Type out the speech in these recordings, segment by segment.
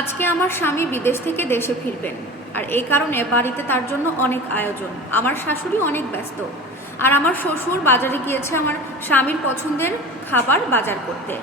আজকে আমার স্বামী বিদেশ থেকে দেশে ফিরবেন। আর এই কারণে বাড়িতে তার জন্য অনেক আয়োজন। আমার শাশুড়ি অনেক ব্যস্ত। আর আমার শ্বশুর বাজারে গিয়েছে আমার স্বামীর পছন্দের খাবার বাজার করতে।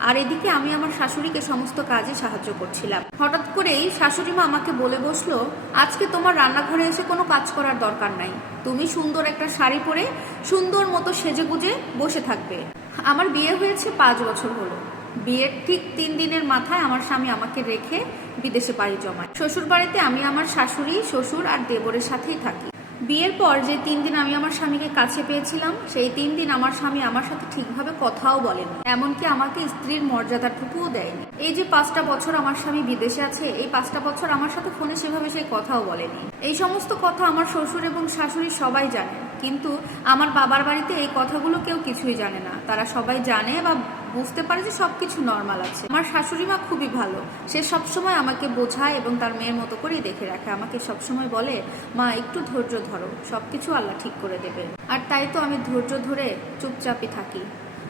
আর এদিকে আমি আমার শাশুড়িকে সমস্ত কাজে সাহায্য করছিলাম। হঠাৎ করেই শাশুড়ি মা আমাকে বলে বসল, আজকে তোমার রান্নাঘরে এসে কোনো কাজ করার দরকার নাই। তুমি সুন্দর একটা শাড়ি পরে সুন্দর মতো সেজে গুজে বসে থাকবে। আমার বিয়ে হয়েছে পাঁচ বছর হলো। বিয়ের ঠিক তিন দিনের মাথায় আমার স্বামী আমাকে রেখে বিদেশে বাড়ি জমায়। শ্বশুর বাড়িতে আমি আমার শাশুড়ি, শ্বশুর আর দেবরের সাথেই থাকি। বিয়ের পর যে তিন দিন আমি আমার স্বামীকে কাছে পেয়েছিলাম, সেই তিন দিন আমার স্বামী আমার সাথে ঠিকভাবে কথাও বলেনি এমনকি আমাকে স্ত্রীর মর্যাদাটুকুও দেয়নি। এই যে পাঁচটা বছর আমার স্বামী বিদেশে আছে, এই পাঁচটা বছর আমার সাথে ফোনে সেভাবে সেই কথাও বলেনি। এই সমস্ত কথা আমার শ্বশুর এবং শাশুড়ি সবাই জানে কিন্তু আমার বাবার বাড়িতে এই কথাগুলো কেউ কিছুই জানে না। তারা সবাই জানে বা বুঝতে পারে যে সব কিছু নর্মাল আছে। আমার শাশুড়ি মা খুবই ভালো। সে সবসময় আমাকে বোঝায় এবং তার মেয়ের মতো করেই দেখে রাখে। আমাকে সবসময় বলে, মা, একটু ধৈর্য ধরো। সব কিছু আল্লাহ ঠিক করে দেবে আর তাই তো আমি ধৈর্য ধরে চুপচাপই থাকি।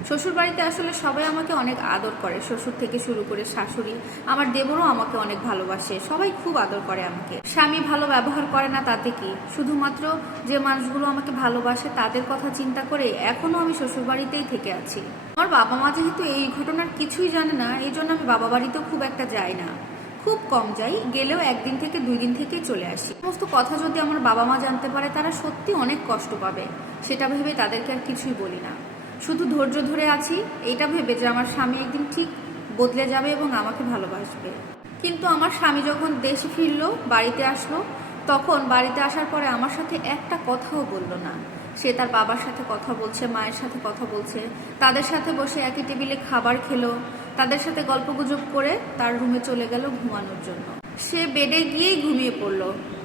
শ্বশুর বাড়িতে আসলে সবাই আমাকে অনেক আদর করে, শ্বশুর থেকে শুরু করে শাশুড়ি। আমার দেবরও আমাকে অনেক ভালোবাসে, সবাই খুব আদর করে আমাকে। স্বামী ভালো ব্যবহার করে না তাতে কি? শুধুমাত্র যে মানুষগুলো আমাকে ভালোবাসে তাদের কথা চিন্তা করে এখনও আমি শ্বশুর বাড়িতেই থেকে আছি। আমার বাবা মা যেহেতু এই ঘটনার কিছুই জানে না, এই জন্য আমি বাবা বাড়িতেও খুব একটা যাই না। খুব কম যাই, গেলেও একদিন থেকে দুই দিন থেকেই চলে আসি। সমস্ত কথা যদি আমার বাবা মা জানতে পারে, তারা সত্যি অনেক কষ্ট পাবে। সেটা ভেবে তাদেরকে আর কিছুই বলি না। শুধু ধৈর্য ধরে আছি এটা ভেবে যে আমার স্বামী একদিন ঠিক বদলে যাবে এবং আমাকে ভালোবাসবে। কিন্তু আমার স্বামী যখন দেশে ফিরল, বাড়িতে আসলো, তখন বাড়িতে আসার পরে আমার সাথে একটা কথাও বলল না। সে তার বাবার সাথে কথা বলছে, মায়ের সাথে কথা বলছে, তাদের সাথে বসে একই টেবিলে খাবার খেলো তাদের সাথে গল্পগুজব করে তার রুমে চলে গেল ঘুমানোর জন্য। সে বেডে গিয়েই ঘুমিয়ে পড়ল,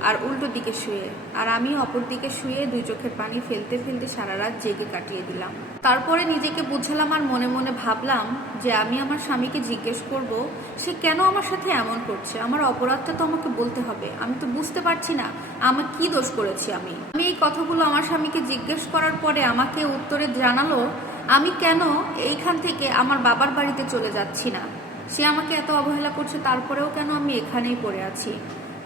আর উল্টো দিকে শুয়ে। আর আমি অপর দিকে শুয়ে দুই চোখের পানি ফেলতে ফেলতে সারা রাত জেগে কাটিয়ে দিলাম। তারপরে নিজেকে বুঝালাম আর মনে মনে ভাবলাম যে আমি আমার স্বামীকে জিজ্ঞেস করব, সে কেন আমার সাথে এমন করছে? আমার অপরাধটা তো আমাকে বলতে হবে। আমি তো বুঝতে পারছি না, আমি কি দোষ করেছি আমি? আমি এই কথাগুলো আমার স্বামীকে জিজ্ঞেস করার পরে আমাকে উত্তরে জানালো আমি কেন এইখান থেকে আমার বাবার বাড়িতে চলে যাচ্ছি না? সে আমাকে এত অবহেলা করছে, তারপরেও কেন আমি এখানেই পড়ে আছি?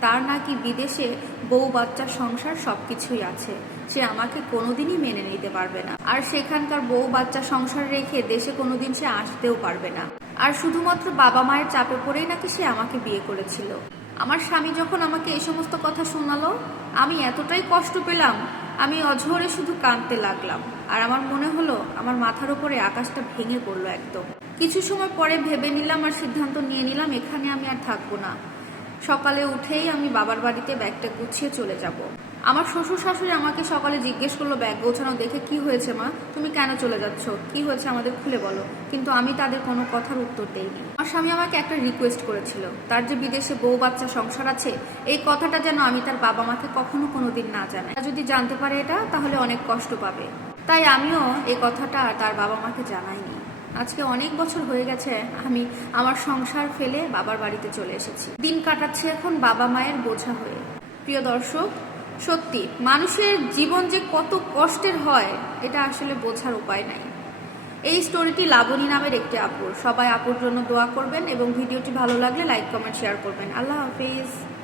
তার নাকি বিদেশে বউ বাচ্চা সংসার সবকিছুই আছে। সে আমাকে কোনোদিনই মেনে নিতে পারবে না। আর সেখানকার বউ বাচ্চা সংসার রেখে দেশে কোনোদিন সে আসতেও পারবে না। আর শুধুমাত্র বাবা মায়ের চাপে পড়েই নাকি সে আমাকে বিয়ে করেছিল? আমার স্বামী যখন আমাকে এই সমস্ত কথা শোনালো, আমি এতটাই কষ্ট পেলাম, আমি অঝরে শুধু কাঁদতে লাগলাম। আর আমার মনে হলো, আমার মাথার উপরে আকাশটা ভেঙে পড়ল একদম। কিছু সময় পরে ভেবে নিলাম আর সিদ্ধান্ত নিয়ে নিলাম, এখানে আমি আর থাকব না। সকালে উঠেই আমি বাবার বাড়িতে ব্যাগটা গুছিয়ে চলে যাব। আমার শ্বশুর শাশুড়ি আমাকে সকালে জিজ্ঞেস করল, ব্যাগ গোছানো, দেখে কি হয়েছে মা? তুমি কেন চলে যাচ্ছ? কি হয়েছে আমাদের খুলে বলো। কিন্তু আমি তাদের কোনো কথার উত্তর দেইনি। আমার স্বামী আমাকে একটা রিকোয়েস্ট করেছিল, তার যে বিদেশে বউ বাচ্চা সংসার আছে, এই কথাটা যেন আমি তার বাবা মাকে কখনো কোনো দিন না জানাই। যদি জানতে পারে এটা, তাহলে অনেক কষ্ট পাবে। তাই আমিও এই কথাটা তার বাবা মাকে জানাইনি। আজকে অনেক বছর হয়ে গেছে, আমি আমার সংসার ফেলে বাবার বাড়িতে চলে এসেছি। দিন কাটাচ্ছি এখন বাবা মায়ের বোঝা হয়ে। প্রিয় দর্শক সত্যি, মানুষের জীবন যে কত কষ্টের হয়, এটা আসলে বোঝার উপায় নাই। এই স্টোরিটি লাবণী নামের একটি আপুর। সবাই আপুর জন্য দোয়া করবেন এবং ভিডিওটি ভালো লাগলে লাইক কমেন্ট শেয়ার করবেন। আল্লাহ হাফিজ।